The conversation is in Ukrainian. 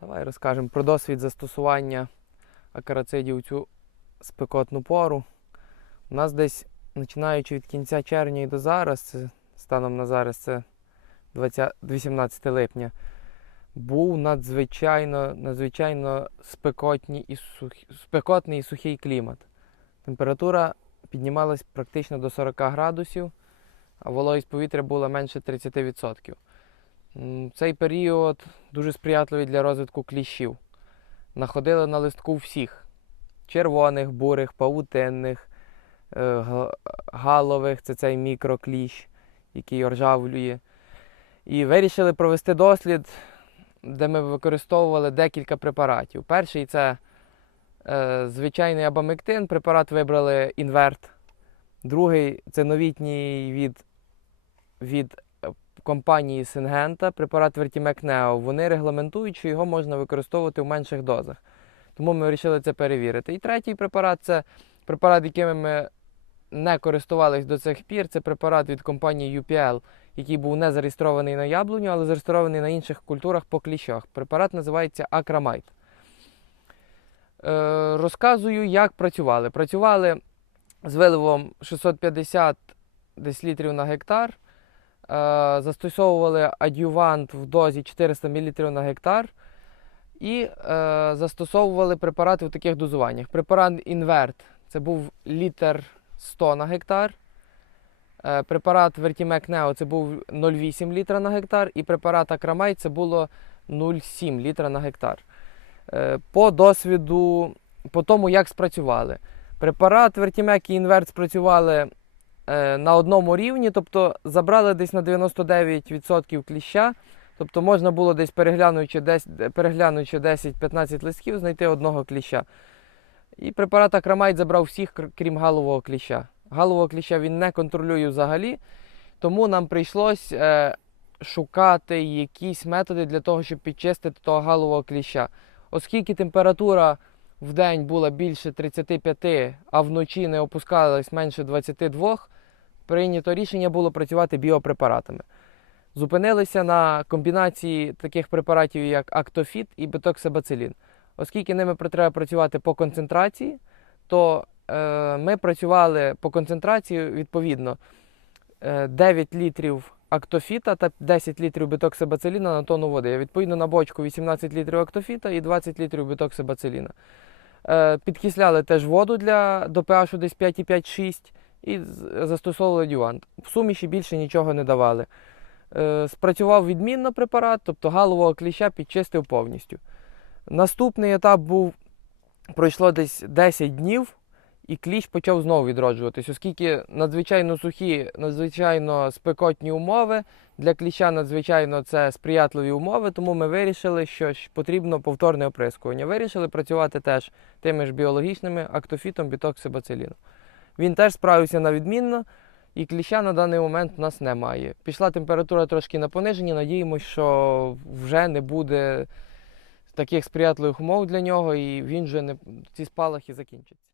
Давай розкажемо про досвід застосування акарацидів у цю спекотну пору. У нас десь, починаючи від кінця червня і до зараз, це, станом на зараз це 20, 18 липня, був надзвичайно, надзвичайно спекотні і сухі, спекотний і сухий клімат. Температура піднімалась практично до 40 градусів, а вологість повітря була менше 30%. Цей період дуже сприятливий для розвитку кліщів. Находили на листку всіх: червоних, бурих, павутинних, е, галових це цей мікрокліщ, який оржавлює. І вирішили провести дослід, де ми використовували декілька препаратів. Перший це е, звичайний абамектин, препарат вибрали інверт. Другий це новітній від, від компанії Сингента, препарат Vertimec Neo. Вони регламентують, що його можна використовувати в менших дозах. Тому ми вирішили це перевірити. І третій препарат це препарат, якими ми не користувались до цих пір. Це препарат від компанії UPL, який був не зареєстрований на яблуню, але зареєстрований на інших культурах по кліщах. Препарат називається Акрамайт. Е, розказую, як працювали. Працювали з виливом 650 десь літрів на гектар. Е, застосовували адювант в дозі 400 мл на гектар. І е, застосовували препарати в таких дозуваннях. Препарат інверт це був літр 100 на гектар. Е, препарат Vertimec Neo це був 0,8 літра на гектар, і препарат Акрамай це було 0,7 літра на гектар. По досвіду, по тому, як спрацювали. Препарат Vertimec і інверт спрацювали на одному рівні, тобто забрали десь на 99% кліща. Тобто можна було десь переглянучи 10-15 листків, знайти одного кліща. І препарат Акрамайт забрав всіх, крім галового кліща. Галового кліща він не контролює взагалі, тому нам прийшлось е, шукати якісь методи для того, щоб підчистити того галового кліща. Оскільки температура в день була більше 35, а вночі не опускалась менше 22, прийнято рішення було працювати біопрепаратами. Зупинилися на комбінації таких препаратів, як Актофіт і бетоксибацилін. Оскільки ними треба працювати по концентрації, то е, ми працювали по концентрації відповідно е, 9 літрів актофіта та 10 літрів бетоксибациліна на тонну води. Відповідно на бочку 18 літрів актофіта і 20 літрів бетоксибациліна. Е, підкисляли теж воду для до pH десь 5,5-6 і застосовували дюант. В суміші більше нічого не давали. Е, спрацював відмінно препарат, тобто галового кліща підчистив повністю. Наступний етап був, пройшло десь 10 днів, і кліщ почав знову відроджуватись, оскільки надзвичайно сухі, надзвичайно спекотні умови. Для кліща надзвичайно це сприятливі умови, тому ми вирішили, що потрібно повторне оприскування. Вирішили працювати теж тими ж біологічними актофітом, бітоксибациліном. Він теж справився на відмінно, і кліща на даний момент у нас немає. Пішла температура трошки на пониження, надіємося, що вже не буде таких сприятливих умов для нього, і він вже не ці спалахи закінчаться.